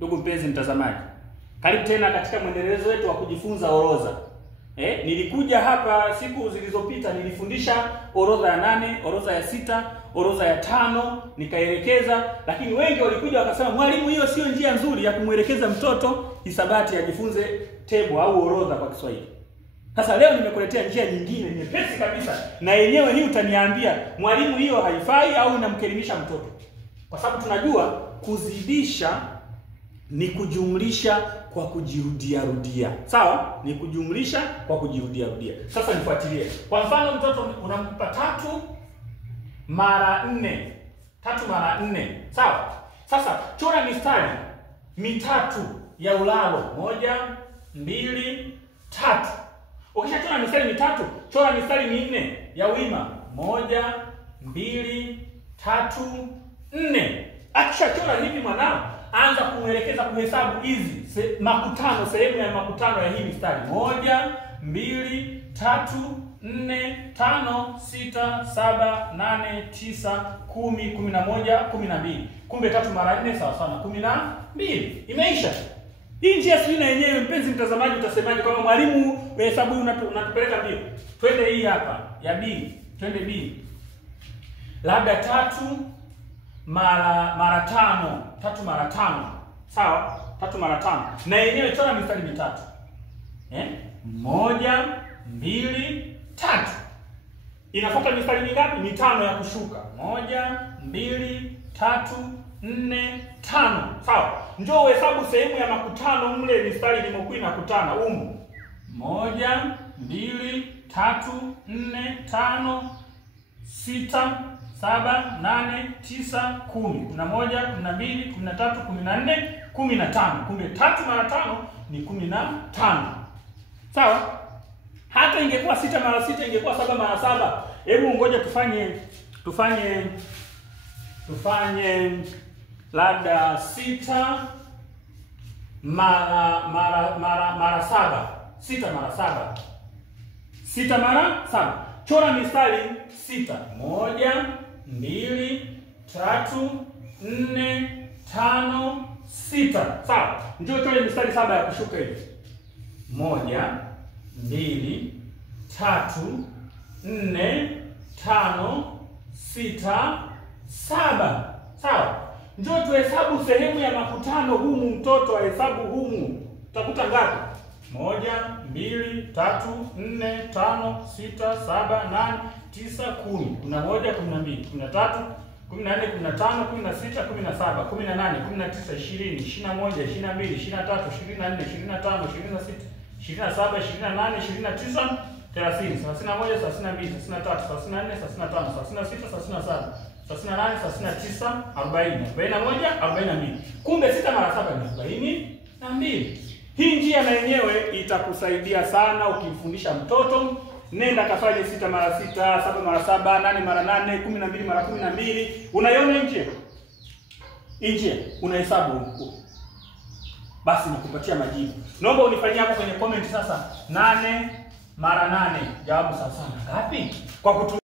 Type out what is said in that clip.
Ndugu mpenzi mtazamaji, karibu tena katika mwendelezo wetu wa kujifunza orodha. Nilikuja hapa siku zilizopita nilifundisha orodha ya 8, orodha ya 6, orodha ya 5, nikaelekeza, lakini wengi walikuja wakasema mwalimu, hiyo sio njia nzuri ya kumwelekeza mtoto hisabati ajifunze table au orodha kwa Kiswahili. Sasa leo nimekuletea njia nyingine nyepesi kabisa, na yenyewe hii utaniambia mwalimu, hiyo haifai au inamkelimisha mtoto. Kwa sababu tunajua kuzidisha ni kujumlisha kwa kujirudia rudia. Sawa? Ni kujumlisha kwa kujirudia rudia. Sasa nifuatilie. Kwa mfano mtoto unampa 3 mara 4. 3 mara 4. Sawa? Sasa chora mistari mitatu ya ulalo. 1, 2, 3. Ukishachora mistari mitatu, chora mistari minne ya wima. 1, 2, 3, 4. Akishachora hivi mwanao, anza kumwelekeza kuhesabu hizi makutano, sehemu ya makutano ya hii mistari. 1, 2, 3, 4, 5, 6, 7, 8, 9, 10, 11, 12. Kumbe 3 mara 4 sawa sana 12. Imeisha. Hii njia sio na yenyewe. Mpenzi mtazamaji, utasemaje kama mwalimu hesabu hii unatupeleka mbio? Twende hii hapa ya B. Twende B. Labda 3 mara 5. 3 mara 5. Sawa? 3 mara 5. Na yenyewe chora mistari mitatu. 1, 2, 3. Inafuata mistari mingapi? Mitano ya kushuka. 1, 2, 3, 4, 5. Sawa? Njoo uhesabu sehemu ya makutano mle mistari limekuwa inakutana 1, 2, 3, 4, 5, 6, 7, 8, 9, 10, 11, 12, 13, 14, 15. Kumbe 3 mara 5 ni 15. Sawa? Hata ingekuwa 6 mara 6 ingekuwa 7 mara 7. Hebu ngoja tufanye labda 6 mara 7. 6 mara 7. 6 mara 7. Chora mistari 6. 1, 2, 3, 4, 5, 6. Sawa? Njoo chora mistari 7 ya kushuka hivi. 1, 2, 3, 4, 5, 6, 7. Sawa? Njoo tuhesabu sehemu ya makutano humu, mtoto ahesabu humu. Utakuta ngapi? 1, 2, 3, 4, 5, 6, 7, 8, 9, 10, 11, 12, 13, 14, 15, 16, 17, 18, 19, 20, 21, 22, 23, 24, 25, 26, 27, 28, 29, 30, 31, 32, 33, 34, 35, 36, 37, 38, 39, 40, 41, 42. Kumbe 6 mara 7 ni 42. Hii njia na yenyewe itakusaidia sana ukimfundisha mtoto. Nenda kafanye 6 mara 6, 7 mara 7, 8 mara 8, 12 mara 12. Unaiona njia? Njia unahesabu huko. Basi nakupatia majibu. Naomba unifanyie hapo kwenye comment sasa. 8 mara 8. Jawabu sawa sana ngapi? Kwa